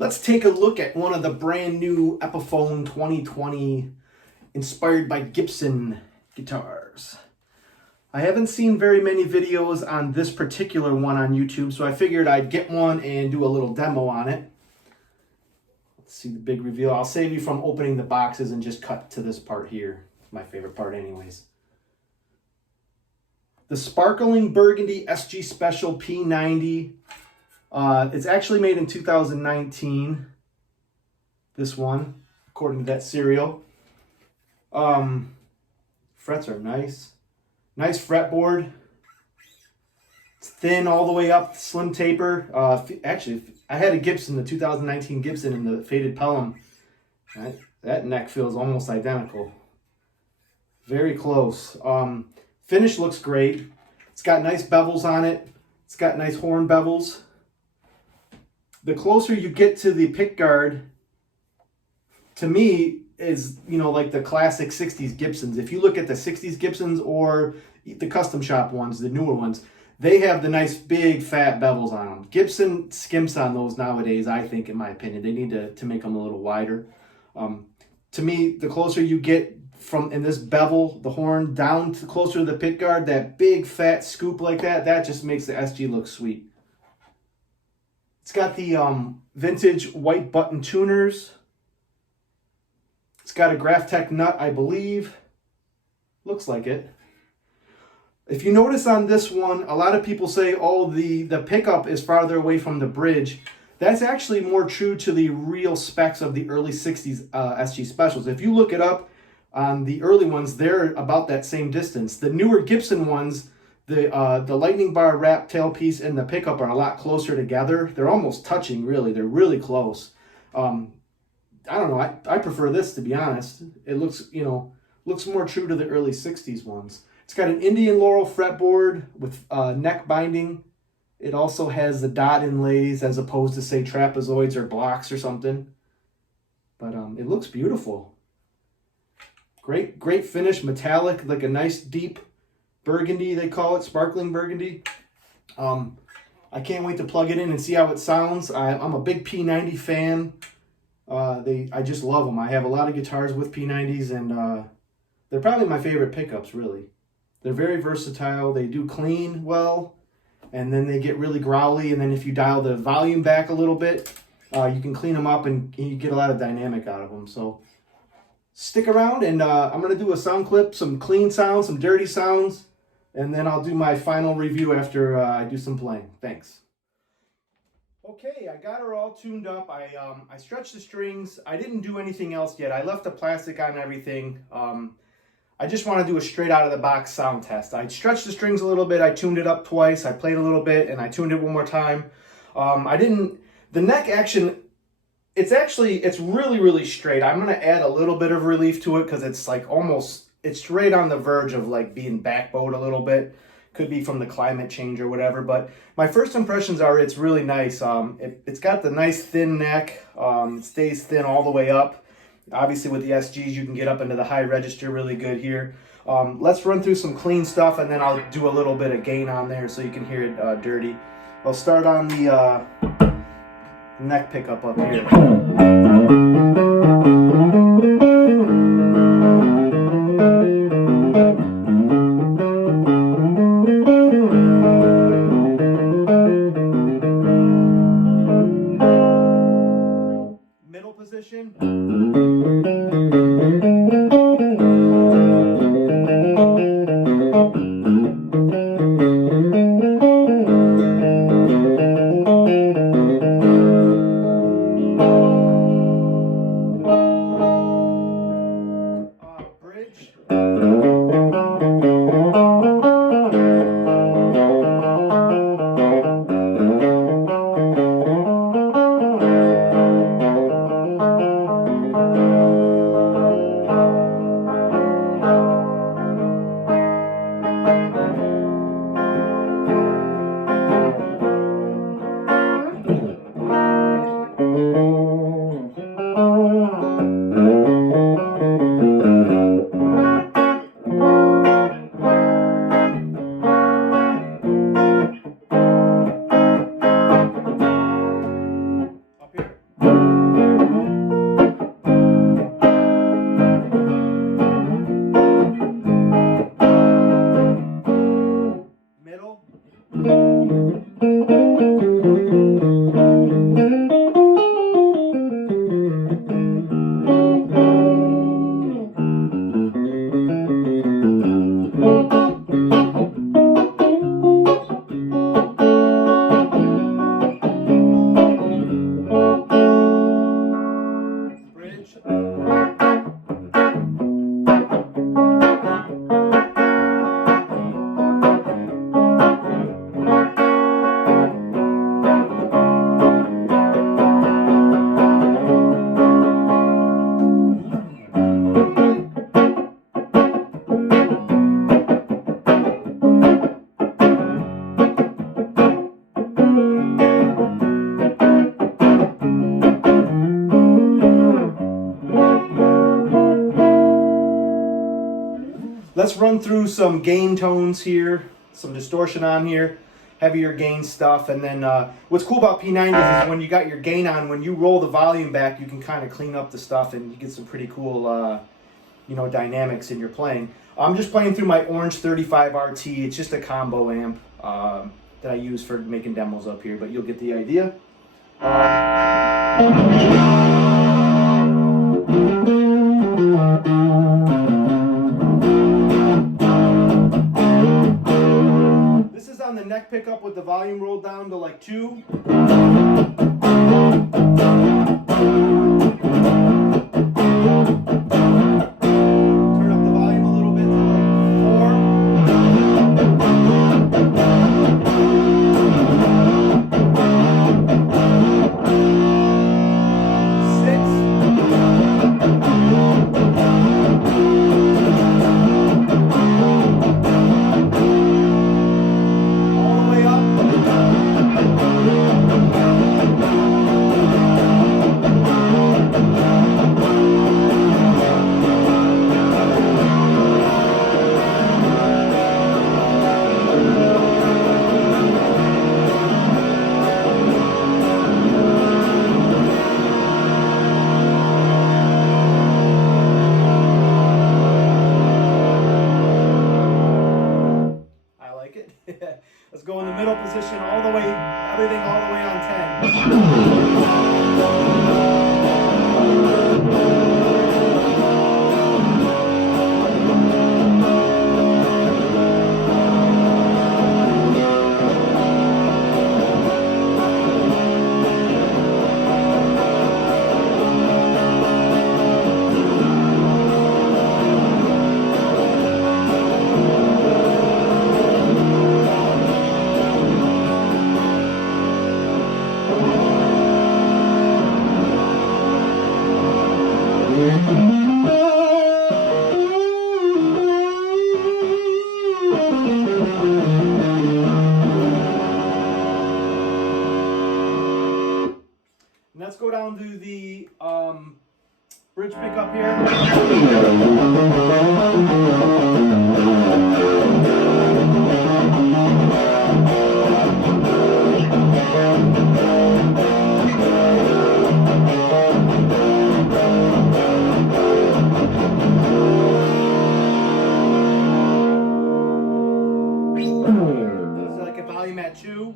Let's take a look at one of the brand new Epiphone 2020 inspired by Gibson guitars. I haven't seen very many videos on this particular one on YouTube, so I figured I'd get one and do a little demo on it. Let's see the big reveal. I'll save you from opening the boxes and just cut to this part here. My favorite part anyways. The Sparkling Burgundy SG Special P90. It's actually made in 2019, this one, according to that serial. Frets are nice. Nice fretboard. It's thin all the way up, slim taper. Actually, I had a Gibson, the 2019 Gibson in the faded Pelham. That neck feels almost identical. Very close. Finish looks great. It's got nice bevels on it. It's got nice horn bevels. The closer you get to the pickguard, to me, is, like the classic 60s Gibsons. If you look at the 60s Gibsons or the custom shop ones, the newer ones, they have the nice big fat bevels on them. Gibson skimps on those nowadays, I think, in my opinion. They need to make them a little wider. To me, the closer you get from in this bevel, the horn, down to closer to the pickguard, that big fat scoop like that just makes the SG look sweet. It's got the vintage white button tuners. It's got a Graphtec nut, I believe. Looks like it. If you notice on this one, a lot of people say, oh, the pickup is farther away from the bridge. That's actually more true to the real specs of the early 60s SG Specials. If you look it up on the early ones, they're about that same distance. The newer Gibson ones, the lightning bar wrap tailpiece and the pickup are a lot closer together. They're almost touching, really. They're really close. I don't know. I prefer this, to be honest. It looks, looks more true to the early 60s ones. It's got an Indian Laurel fretboard with neck binding. It also has the dot inlays as opposed to, say, trapezoids or blocks or something. But it looks beautiful. Great finish, metallic, like a nice deep burgundy, they call it, sparkling burgundy. I can't wait to plug it in and see how it sounds. I'm a big P90 fan. I just love them. I have a lot of guitars with P90s, and they're probably my favorite pickups, really. They're very versatile. They do clean well, and then they get really growly, and then if you dial the volume back a little bit, you can clean them up, and you get a lot of dynamic out of them. So stick around, and I'm going to do a sound clip, some clean sounds, some dirty sounds, and then I'll do my final review after I do some playing. Thanks. Okay, I got her all tuned up. I stretched the strings. I didn't do anything else yet. I left the plastic on everything. I just want to do a straight out of the box sound test. I stretched the strings a little bit. I tuned it up twice. I played a little bit, and I tuned it one more time. The neck action, it's really, really straight. I'm going to add a little bit of relief to it because it's like it's right on the verge of like being backbowed a little bit. Could be from the climate change or whatever, but my first impressions are it's really nice. It's got the nice thin neck. It stays thin all the way up. Obviously with the SGs you can get up into the high register really good here. Let's run through some clean stuff, and then I'll do a little bit of gain on there so you can hear it dirty. I'll start on the neck pickup up here. Middle position. Bridge. let's run through some gain tones here, some distortion on here, heavier gain stuff, and then what's cool about P90s is when you got your gain on, when you roll the volume back, you can kind of clean up the stuff and you get some pretty cool dynamics in your playing. I'm just playing through my Orange 35 RT. It's just a combo amp that I use for making demos up here, but you'll get the idea. This is on the neck pickup with the volume rolled down to like 2. Let's go in the middle position all the way, everything all the way on 10. Let's go down to the bridge pickup here. This is like a volume at 2.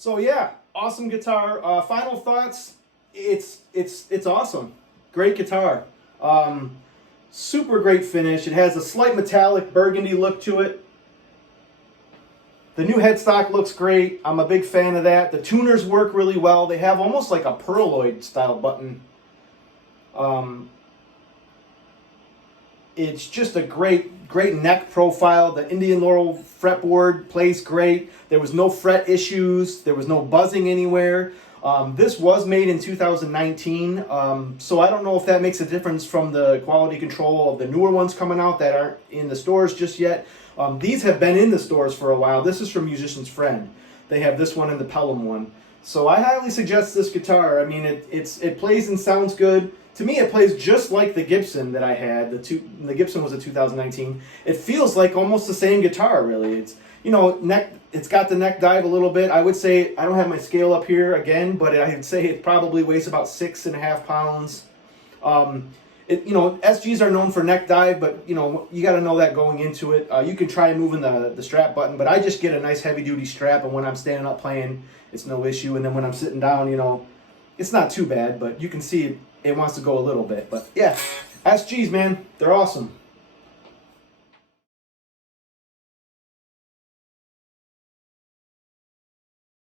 So yeah, awesome guitar. Final thoughts. It's awesome. Great guitar. Super great finish. It has a slight metallic burgundy look to it. The new headstock looks great. I'm a big fan of that. The tuners work really well. They have almost like a pearloid style button. It's just a great neck profile. The Indian Laurel fretboard plays great. There was no fret issues. There was no buzzing anywhere. This was made in 2019, so I don't know if that makes a difference from the quality control of the newer ones coming out that aren't in the stores just yet. These have been in the stores for a while. This is from Musician's Friend. They have this one and the Pelham one. So I highly suggest this guitar. I mean, it plays and sounds good. To me, it plays just like the Gibson that I had. The Gibson was a 2019. It feels like almost the same guitar, really. It's, you know, it's got the neck dive a little bit. I would say, I don't have my scale up here again, but I'd say it probably weighs about 6.5 pounds. You know, SGs are known for neck dive, but you know, you got to know that going into it. You can try moving the strap button, but I just get a nice heavy duty strap, and when I'm standing up playing, it's no issue. And then when I'm sitting down, you know, it's not too bad, but you can see it wants to go a little bit. But yeah, SGs, man, they're awesome.